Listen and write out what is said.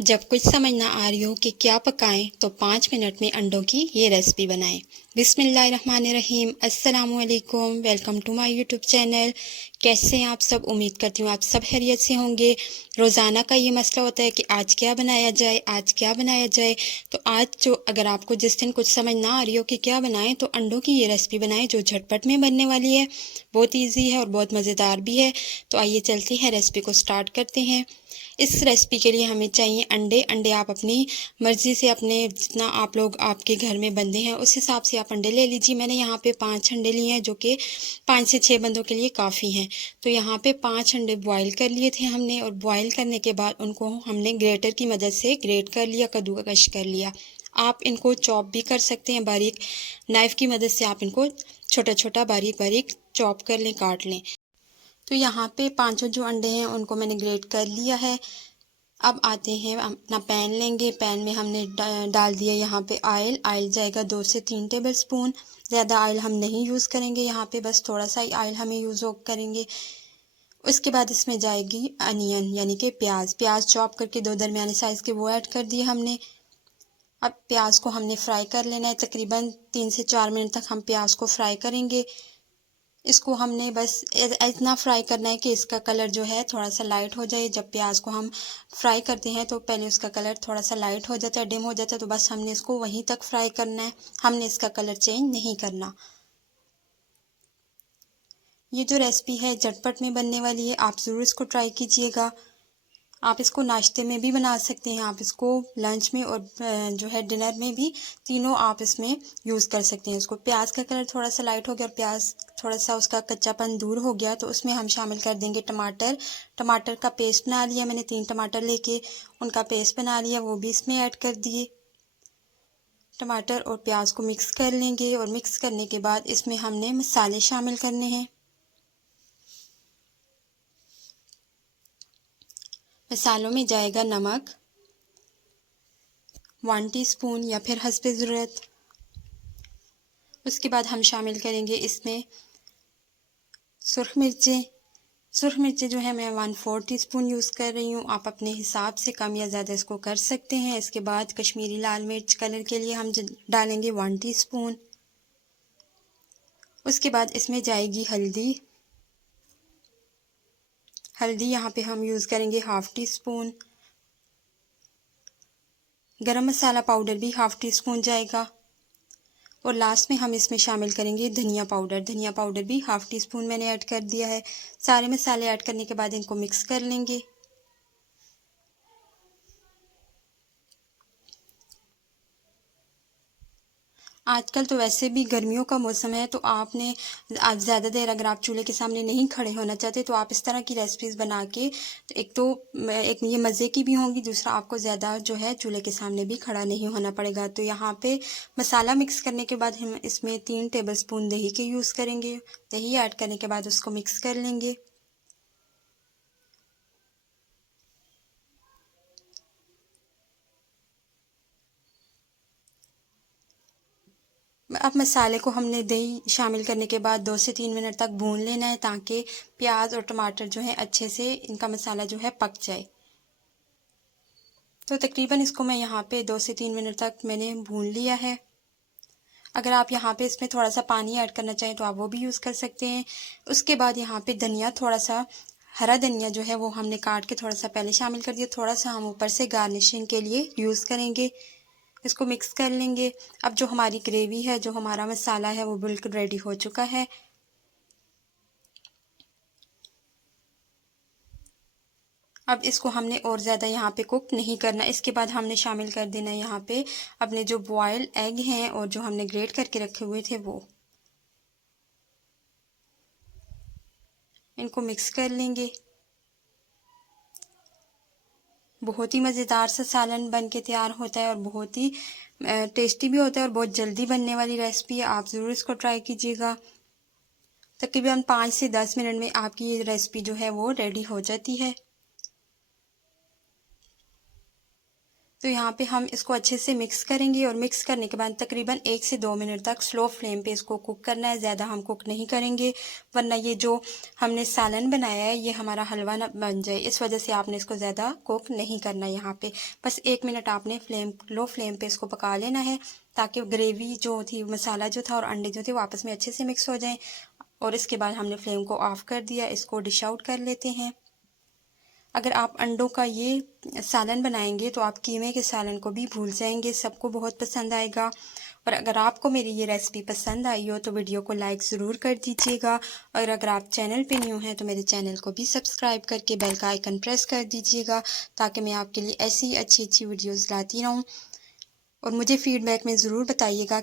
जब कुछ समझ ना आ रही हो कि क्या पकाएं तो 5 मिनट में अंडों की ये रेसिपी बनाएं। बिस्मिल्लाहिर्रहमानिर्रहीम, अस्सलामुअलैकुम, welcome to my YouTube channel. कैसे हैं आप सब? उम्मीद करती हूँ आप सब खैरियत से होंगे। रोज़ाना का ये मसला होता है कि आज क्या बनाया जाए, आज क्या बनाया जाए। तो आज जो अगर आपको जिस दिन कुछ समझ ना आ रही हो कि क्या बनाएं तो अंडों की ये रेसिपी बनाएं जो झटपट में बनने वाली है। बहुत ईजी है और बहुत मज़ेदार भी है। तो आइए चलते हैं, रेसिपी को स्टार्ट करते हैं। इस रेसिपी के लिए हमें चाहिए अंडे। अंडे आप अपनी मर्ज़ी से, अपने जितना आप लोग आपके घर में बंदे हैं उस हिसाब से आप अंडे ले लीजिए। मैंने यहाँ पे 5 अंडे लिए हैं जो कि 5 से 6 बंदों के लिए काफ़ी हैं। तो यहाँ पे 5 अंडे बॉईल कर लिए थे हमने, और बॉईल करने के बाद उनको हमने ग्रेटर की मदद से ग्रेट कर लिया, कद्दूकश कर लिया। आप इनको चॉप भी कर सकते हैं, बारीक नाइफ़ की मदद से आप इनको छोटा छोटा बारीक बारीक चॉप कर लें, काट लें। तो यहाँ पे 5 जो अंडे हैं उनको मैंने ग्रेट कर लिया है। अब आते हैं, अपना पैन लेंगे। पैन में हमने डाल दिया यहाँ पे ऑयल। ऑयल जाएगा 2 से 3 टेबल स्पून। ज़्यादा ऑयल हम नहीं यूज़ करेंगे यहाँ पे, बस थोड़ा सा ही ऑयल हमें यूज़ करेंगे। उसके बाद इसमें जाएगी अनियन यानी कि प्याज। प्याज चॉप करके 2 दरमियाने साइज़ के वो ऐड कर दिए हमने। अब प्याज को हमने फ्राई कर लेना है, तकरीबन 3 से 4 मिनट तक हम प्याज को फ्राई करेंगे। इसको हमने बस इतना फ्राई करना है कि इसका कलर जो है थोड़ा सा लाइट हो जाए। जब प्याज को हम फ्राई करते हैं तो पहले उसका कलर थोड़ा सा लाइट हो जाता है, डिम हो जाता है, तो बस हमने इसको वहीं तक फ्राई करना है, हमने इसका कलर चेंज नहीं करना। ये जो रेसिपी है झटपट में बनने वाली है, आप ज़रूर इसको ट्राई कीजिएगा। आप इसको नाश्ते में भी बना सकते हैं, आप इसको लंच में और जो है डिनर में भी, तीनों आप इसमें यूज़ कर सकते हैं। इसको प्याज का कलर थोड़ा सा लाइट हो गया और प्याज थोड़ा सा उसका कच्चापन दूर हो गया तो उसमें हम शामिल कर देंगे टमाटर। टमाटर का पेस्ट बना लिया मैंने, 3 टमाटर लेके उनका पेस्ट बना लिया, वो भी इसमें ऐड कर दिए। टमाटर और प्याज को मिक्स कर लेंगे, और मिक्स करने के बाद इसमें हमने मसाले शामिल करने हैं। मसालों में जाएगा नमक 1 टीस्पून या फिर हस्बे ज़रूरत। उसके बाद हम शामिल करेंगे इसमें सुरख मिर्चें। सुरख मिर्चें जो है मैं 1/4 टीस्पून यूज़ कर रही हूँ, आप अपने हिसाब से कम या ज़्यादा इसको कर सकते हैं। इसके बाद कश्मीरी लाल मिर्च कलर के लिए हम डालेंगे 1 टीस्पून। उसके बाद इसमें जाएगी हल्दी। हल्दी यहाँ पे हम यूज़ करेंगे 1/2 टीस्पून। गरम मसाला पाउडर भी 1/2 टीस्पून जाएगा। और लास्ट में हम इसमें शामिल करेंगे धनिया पाउडर। धनिया पाउडर भी 1/2 टीस्पून मैंने ऐड कर दिया है। सारे मसाले ऐड करने के बाद इनको मिक्स कर लेंगे। आजकल तो वैसे भी गर्मियों का मौसम है, तो आपने आज ज़्यादा देर अगर आप चूल्हे के सामने नहीं खड़े होना चाहते तो आप इस तरह की रेसिपीज़ बना के, एक तो एक ये मज़े की भी होंगी, दूसरा आपको ज़्यादा जो है चूल्हे के सामने भी खड़ा नहीं होना पड़ेगा। तो यहाँ पे मसाला मिक्स करने के बाद हम इसमें 3 टेबल स्पून दही के यूज़ करेंगे। दही ऐड करने के बाद उसको मिक्स कर लेंगे। अब मसाले को हमने दही शामिल करने के बाद 2 से 3 मिनट तक भून लेना है, ताकि प्याज और टमाटर जो है अच्छे से इनका मसाला जो है पक जाए। तो तकरीबन इसको मैं यहाँ पे 2 से 3 मिनट तक मैंने भून लिया है। अगर आप यहाँ पे इसमें थोड़ा सा पानी ऐड करना चाहें तो आप वो भी यूज़ कर सकते हैं। उसके बाद यहाँ पे धनिया, थोड़ा सा हरा धनिया जो है वो हमने काट के थोड़ा सा पहले शामिल कर दिया, थोड़ा सा हम ऊपर से गार्निशिंग के लिए यूज़ करेंगे। इसको मिक्स कर लेंगे। अब जो हमारी ग्रेवी है, जो हमारा मसाला है, वो बिल्कुल रेडी हो चुका है। अब इसको हमने और ज़्यादा यहाँ पे कुक नहीं करना। इसके बाद हमने शामिल कर देना यहाँ पे अपने जो बॉयल एग हैं और जो हमने ग्रेट करके रखे हुए थे वो। इनको मिक्स कर लेंगे। बहुत ही मज़ेदार सा सालन बन के तैयार होता है और बहुत ही टेस्टी भी होता है और बहुत जल्दी बनने वाली रेसिपी है। आप ज़रूर इसको ट्राई कीजिएगा। तकरीबन 5 से 10 मिनट में आपकी ये रेसिपी जो है वो रेडी हो जाती है। तो यहाँ पे हम इसको अच्छे से मिक्स करेंगे और मिक्स करने के बाद तकरीबन 1 से 2 मिनट तक स्लो फ्लेम पे इसको कुक करना है। ज़्यादा हम कुक नहीं करेंगे वरना ये जो हमने सालन बनाया है ये हमारा हलवा ना बन जाए। इस वजह से आपने इसको ज़्यादा कुक नहीं करना है। यहाँ पे बस 1 मिनट आपने लो फ्लेम पे इसको पका लेना है ताकि ग्रेवी जो थी, मसाला जो था और अंडे जो थे वो आपस में अच्छे से मिक्स हो जाएँ। और इसके बाद हमने फ्लेम को ऑफ़ कर दिया। इसको डिश आउट कर लेते हैं। अगर आप अंडों का ये सालन बनाएंगे तो आप कीमे के सालन को भी भूल जाएंगे, सबको बहुत पसंद आएगा। और अगर आपको मेरी ये रेसिपी पसंद आई हो तो वीडियो को लाइक ज़रूर कर दीजिएगा। और अगर आप चैनल पे न्यू हैं तो मेरे चैनल को भी सब्सक्राइब करके बेल का आइकन प्रेस कर दीजिएगा ताकि मैं आपके लिए ऐसी अच्छी अच्छी वीडियोज़ लाती रहूँ। और मुझे फीडबैक में ज़रूर बताइएगा